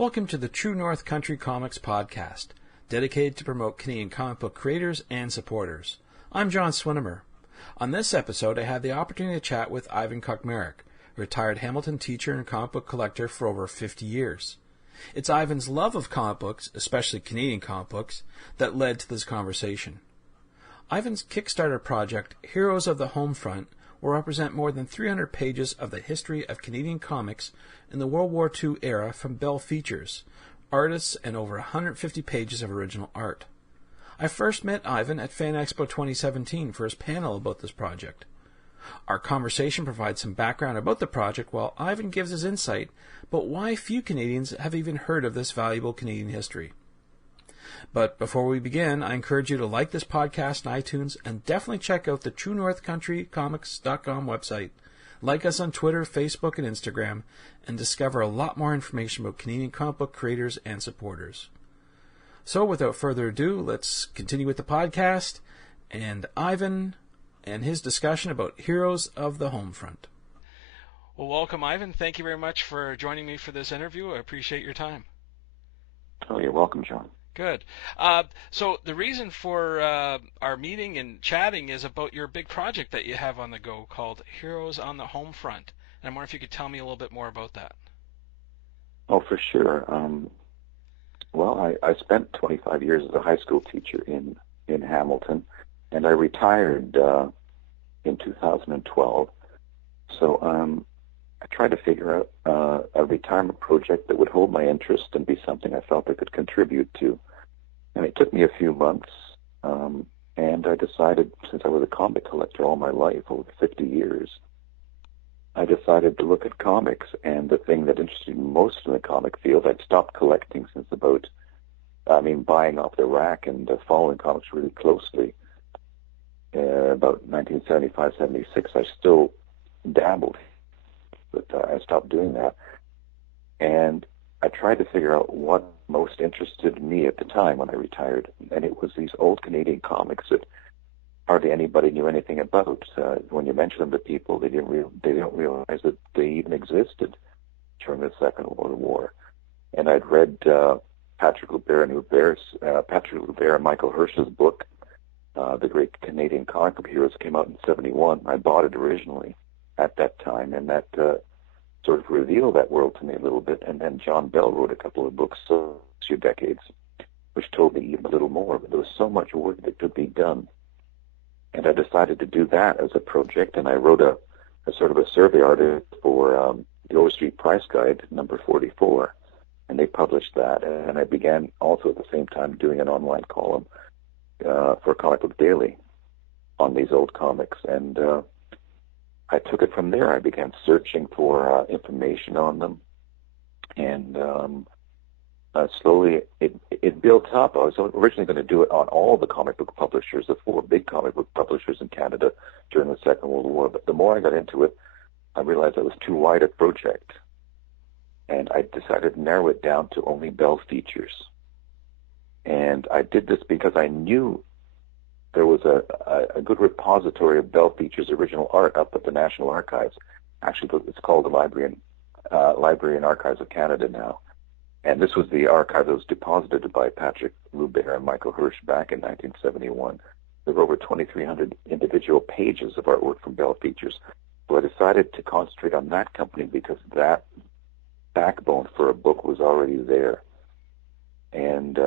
Welcome to the True North Country Comics podcast, dedicated to promote Canadian comic book creators and supporters. I'm John Swinimer. On this episode, I had the opportunity to chat with Ivan Kocmarek, a retired Hamilton teacher and comic book collector for over 50 years. It's Ivan's love of comic books, especially Canadian comic books, that led to this conversation. Ivan's Kickstarter project, Heroes of the Homefront, will represent more than 300 pages of the history of Canadian comics in the World War II era from Bell Features, artists, and over 150 pages of original art. I first met Ivan at Fan Expo 2017 for his panel about this project. Our conversation provides some background about the project while Ivan gives his insight about why few Canadians have even heard of this valuable Canadian history. But before we begin, I encourage you to like this podcast on iTunes and definitely check out the TrueNorthCountryComics.com website. Like us on Twitter, Facebook, and Instagram, and discover a lot more information about Canadian comic book creators and supporters. So without further ado, let's continue with the podcast and Ivan and his discussion about Heroes of the Homefront. Well, welcome, Ivan. Thank you very much for joining me for this interview. I appreciate your time. Oh, you're welcome, John. Good. So the reason for our meeting and chatting is about your big project that you have on the go called Heroes on the Homefront. And I'm wondering if you could tell me a little bit more about that. Oh, for sure. Well, I spent 25 years as a high school teacher in Hamilton, and I retired in 2012. So I tried to figure out a retirement project that would hold my interest and be something I felt I could contribute to. And it took me a few months, and I decided, since I was a comic collector all my life, over 50 years, I decided to look at comics. And the thing that interested me most in the comic field, I'd stopped collecting since buying off the rack and following comics really closely. About 1975, 76, I still dabbled, but I stopped doing that. And I tried to figure out what most interested me at the time when I retired, and it was these old Canadian comics that hardly anybody knew anything about. When you mention them to people, they don't realize that they even existed during the Second World War. And I'd read Patrick Lubert and Michael Hirsch's book, The Great Canadian Comic Book Heroes, came out in 1971. I bought it originally at that time, and that sort of revealed that world to me a little bit. And then John Bell wrote a couple of books, a few decades, which told me even a little more. But there was so much work that could be done. And I decided to do that as a project, and I wrote a sort of a survey article for the Overstreet Price Guide, number 44, and they published that. And I began also at the same time doing an online column for Comic Book Daily on these old comics. And I took it from there. I began searching for information on them, and slowly it built up. I was originally going to do it on all the comic book publishers, the 4 big comic book publishers in Canada during the Second World War. But the more I got into it, I realized it was too wide a project, and I decided to narrow it down to only Bell Features. And I did this because I knew there was a good repository of Bell Features original art up at the National Archives. Actually, it's called the Library and Archives of Canada now. And this was the archive that was deposited by Patrick Lubert and Michael Hirsch back in 1971. There were over 2,300 individual pages of artwork from Bell Features. So I decided to concentrate on that company because that backbone for a book was already there. And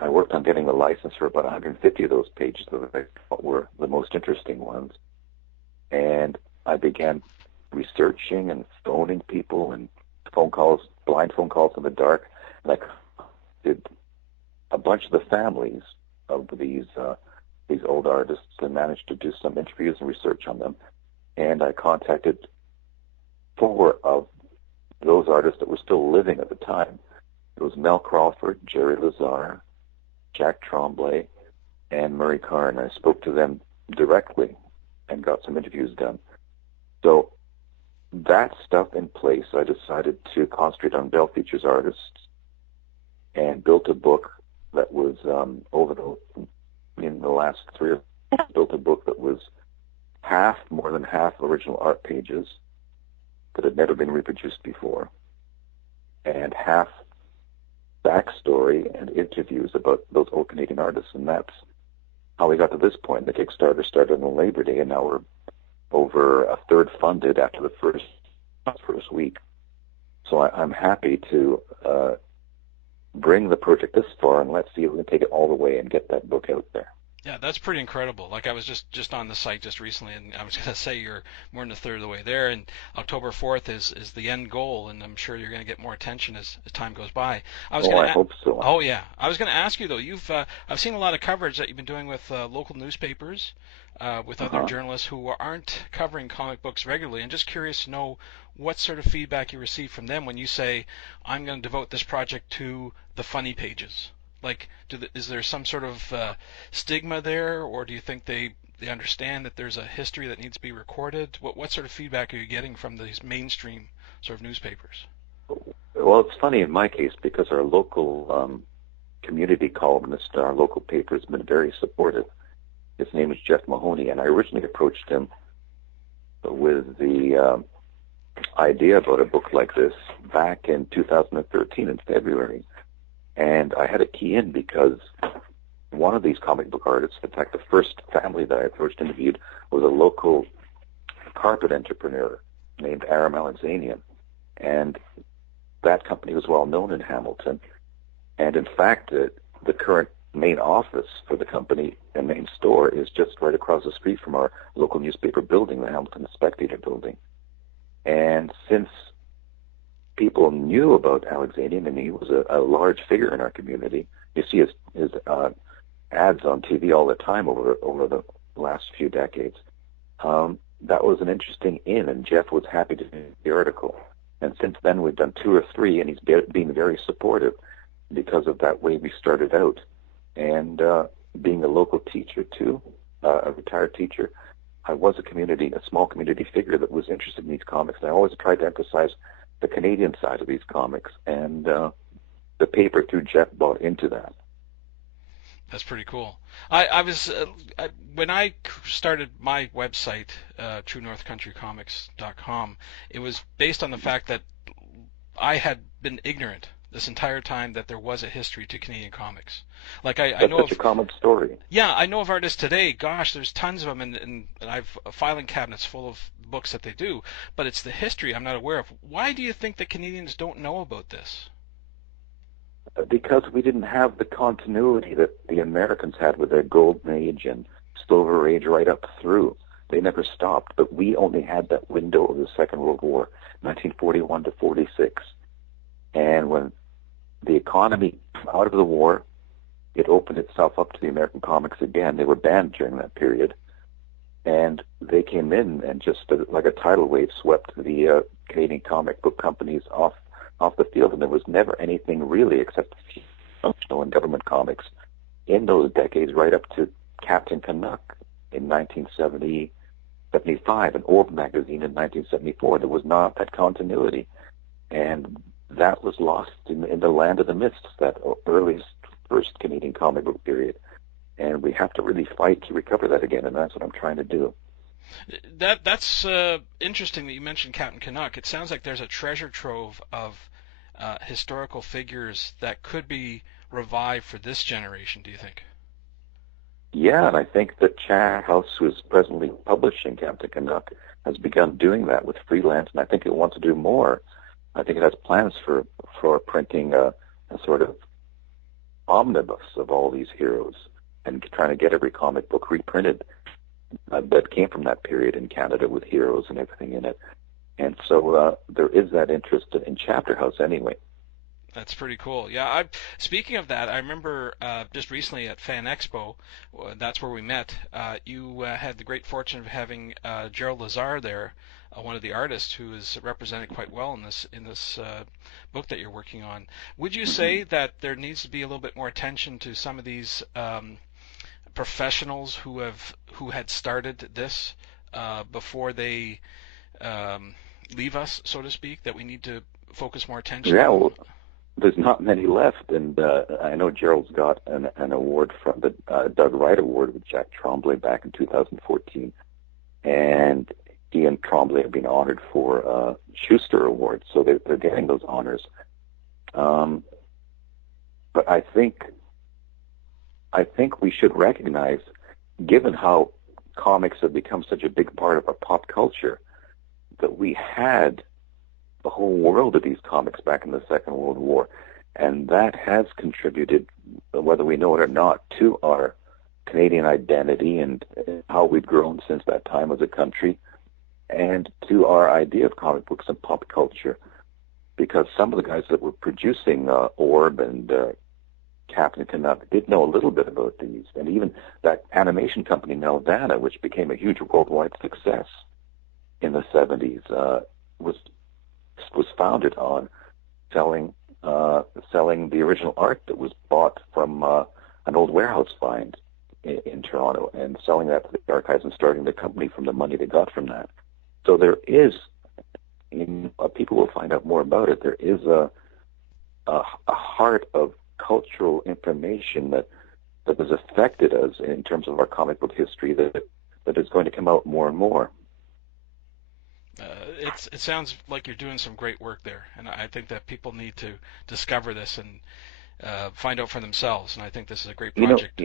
I worked on getting the license for about 150 of those pages that I thought were the most interesting ones. And I began researching and phoning people and blind phone calls in the dark. And I did a bunch of the families of these old artists and managed to do some interviews and research on them. And I contacted 4 of those artists that were still living at the time. It was Mel Crawford, Jerry Lazar, Jack Tremblay, and Murray Carn. I spoke to them directly and got some interviews done. So that stuff in place, I decided to concentrate on Bell Features artists and built a book that was in the last 3 years, built a book that was more than half original art pages that had never been reproduced before, and half backstory and interviews about those old Canadian artists, and that's how we got to this point. The Kickstarter started on Labor Day, and now we're over a third funded after the first week. So I'm happy to bring the project this far, and let's see if we can take it all the way and get that book out there. Yeah, that's pretty incredible. Like, I was just on the site just recently, and I was going to say you're more than a third of the way there, and October 4th is the end goal, and I'm sure you're going to get more attention as time goes by. I hope so. Oh, yeah. I was going to ask you, though, I've seen a lot of coverage that you've been doing with local newspapers, with other journalists who aren't covering comic books regularly, and just curious to know what sort of feedback you receive from them when you say, I'm going to devote this project to the funny pages. Like, is there some sort of stigma there, or do you think they understand that there's a history that needs to be recorded? What sort of feedback are you getting from these mainstream sort of newspapers? Well, it's funny in my case because our local community columnist, our local paper, has been very supportive. His name is Jeff Mahoney, and I originally approached him with the idea about a book like this back in 2013 in February. And I had to key in because one of these comic book artists, in fact, the first family that I first interviewed was a local carpet entrepreneur named Aram Alexanian. And that company was well known in Hamilton. And in fact, the current main office for the company and main store is just right across the street from our local newspaper building, the Hamilton Spectator building. And since people knew about Alexanian, and he was a large figure in our community. You see his ads on TV all the time over the last few decades. That was an interesting in, and Jeff was happy to do the article. And since then, we've done 2 or 3, and he's been very supportive because of that way we started out. And being a local teacher, too, a retired teacher, I was a small community figure that was interested in these comics. And I always tried to emphasize the Canadian side of these comics, and the paper through Jeff bought into that. That's pretty cool. I was when I started my website, TrueNorthCountryComics.com, it was based on the fact that I had been ignorant this entire time that there was a history to Canadian comics. Like I know such a common story. Yeah, I know of artists today. Gosh, there's tons of them, and I've filing cabinets full of books that they do. But it's the history I'm not aware of. Why do you think that Canadians don't know about this? Because we didn't have the continuity that the Americans had with their Golden Age and Silver Age right up through. They never stopped, but we only had that window of the Second World War, 1941 to 46. And when the economy out of the war, it opened itself up to the American comics again. They were banned during that period. And they came in and just like a tidal wave swept the Canadian comic book companies off the field. And there was never anything really except functional and government comics in those decades right up to Captain Canuck in 1975 and Orb magazine in 1974. There was not that continuity. And that was lost in the land of the mists, that earliest first Canadian comic book period. And we have to really fight to recover that again, and that's what I'm trying to do. That's interesting that you mentioned Captain Canuck. It sounds like there's a treasure trove of historical figures that could be revived for this generation, do you think? Yeah, and I think that Chat House, who is presently publishing Captain Canuck, has begun doing that with freelance, and I think it wants to do more. I think it has plans for printing a sort of omnibus of all these heroes and trying to get every comic book reprinted that came from that period in Canada with heroes and everything in it. And so there is that interest in Chapter House anyway. That's pretty cool. Yeah, speaking of that, I remember just recently at Fan Expo, that's where we met, you had the great fortune of having Gerald Lazar there, one of the artists who is represented quite well in this book that you're working on. Would you say that there needs to be a little bit more attention to some of these professionals who had started this before they leave us, so to speak, that we need to focus more attention? Yeah, well, there's not many left, and I know Gerald's got an award from the Doug Wright Award with Jack Tremblay back in 2014, and he and Tremblay have been honored for Schuster Awards, so they're getting those honors. But I think we should recognize, given how comics have become such a big part of our pop culture, that we had the whole world of these comics back in the Second World War, and that has contributed, whether we know it or not, to our Canadian identity and how we've grown since that time as a country, and to our idea of comic books and pop culture. Because some of the guys that were producing Orb and Captain Canuck did know a little bit about these, and even that animation company Nelvana, which became a huge worldwide success in the 70s, was founded on selling the original art that was bought from an old warehouse find in Toronto, and selling that to the archives and starting the company from the money they got from that. So there is, people will find out more about it, there is a heart of cultural information that has affected us in terms of our comic book history that is going to come out more and more. It sounds like you're doing some great work there, and I think that people need to discover this and find out for themselves, and I think this is a great project.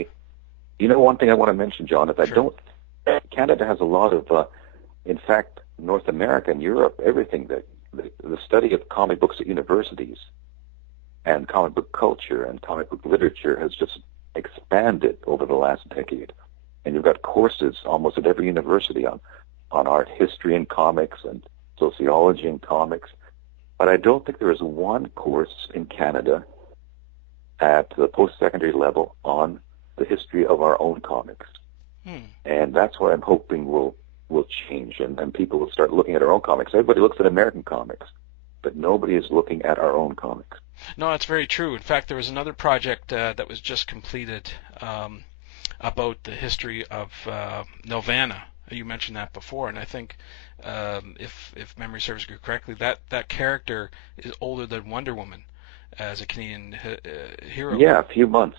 One thing I want to mention, John, is Sure. Canada has a lot of, in fact, North America and Europe, everything, the study of comic books at universities and comic book culture and comic book literature has just expanded over the last decade. And you've got courses almost at every university on art history and comics and sociology and comics. But I don't think there is one course in Canada at the post-secondary level on the history of our own comics. And that's what I'm hoping will change, and people will start looking at our own comics. Everybody looks at American comics, but nobody is looking at our own comics. No, that's very true. In fact, there was another project that was just completed about the history of Nelvana. You mentioned that before, and I think if memory serves me correctly, that character is older than Wonder Woman as a Canadian hero. Yeah, a few months.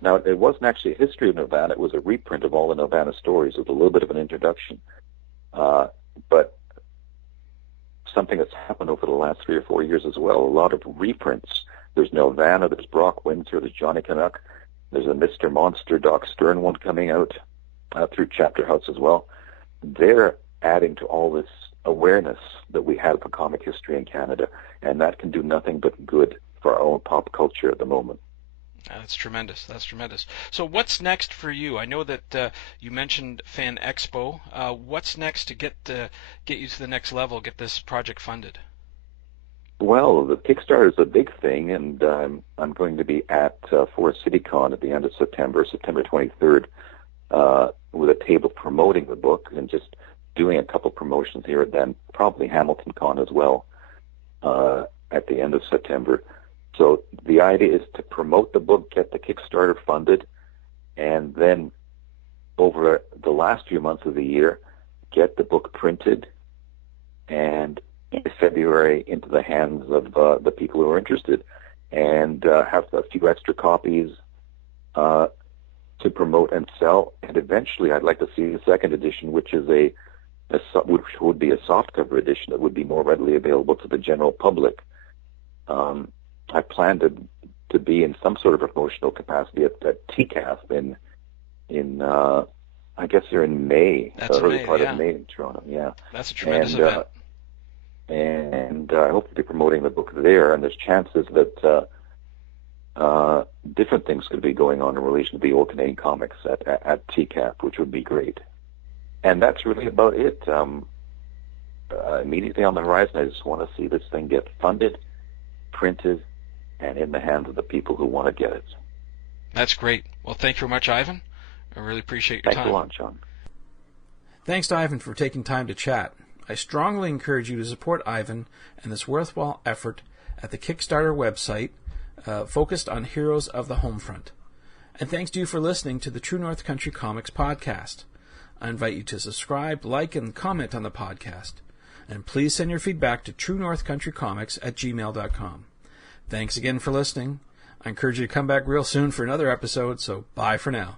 Now, it wasn't actually a history of Nelvana. It was a reprint of all the Nelvana stories with a little bit of an introduction. But something that's happened over the last 3 or 4 years as well, a lot of reprints. There's Nelvana, there's Brock Windsor, there's Johnny Canuck, there's a Mr. Monster, Doc Stern one coming out through Chapter House as well. They're adding to all this awareness that we have for comic history in Canada, and that can do nothing but good for our own pop culture at the moment. That's tremendous. So what's next for you? I know that you mentioned Fan Expo. What's next to get you to the next level, get this project funded? Well, the Kickstarter is a big thing, and I'm going to be at Forest CityCon at the end of September 23rd, with a table promoting the book and just doing a couple promotions here and then, probably Hamilton Con as well, at the end of September. So the idea is to promote the book, get the Kickstarter funded, and then over the last few months of the year, get the book printed and in February into the hands of the people who are interested, and have a few extra copies to promote and sell. And eventually I'd like to see the second edition, which is which would be a softcover edition that would be more readily available to the general public. I plan to be in some sort of promotional capacity at TCAF in I guess they're in May, early part of May in Toronto. Yeah, that's a tremendous event. And I hope to be promoting the book there. And there's chances that different things could be going on in relation to the old Canadian comics at TCAF, which would be great. And that's really about it. Immediately on the horizon, I just want to see this thing get funded, printed, and in the hands of the people who want to get it. That's great. Well, thank you very much, Ivan. I really appreciate your time. Thanks a lot, John. Thanks to Ivan for taking time to chat. I strongly encourage you to support Ivan and this worthwhile effort at the Kickstarter website focused on heroes of the home front. And thanks to you for listening to the True North Country Comics podcast. I invite you to subscribe, like, and comment on the podcast. And please send your feedback to truenorthcountrycomics@gmail.com. Thanks again for listening. I encourage you to come back real soon for another episode, so bye for now.